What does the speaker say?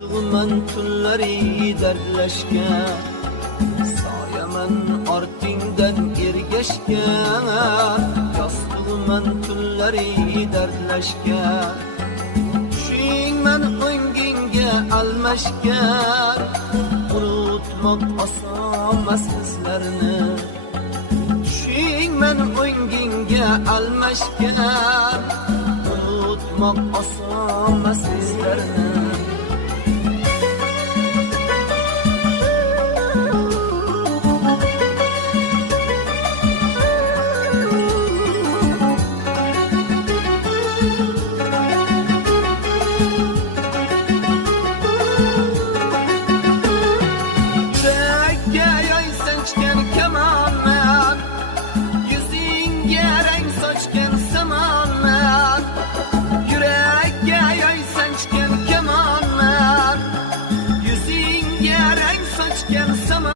Man tunlari dardlashgan, soyaman ortingdan ergashgan. Yostug'man tunlari dardlashgan, tushingman o'ngingga almashgan. Unutmoq osonmas sizlarni, tushingman o'ngingga almashgan. Unutmoq osonmas sizlarni. Yuzingga rang sochgan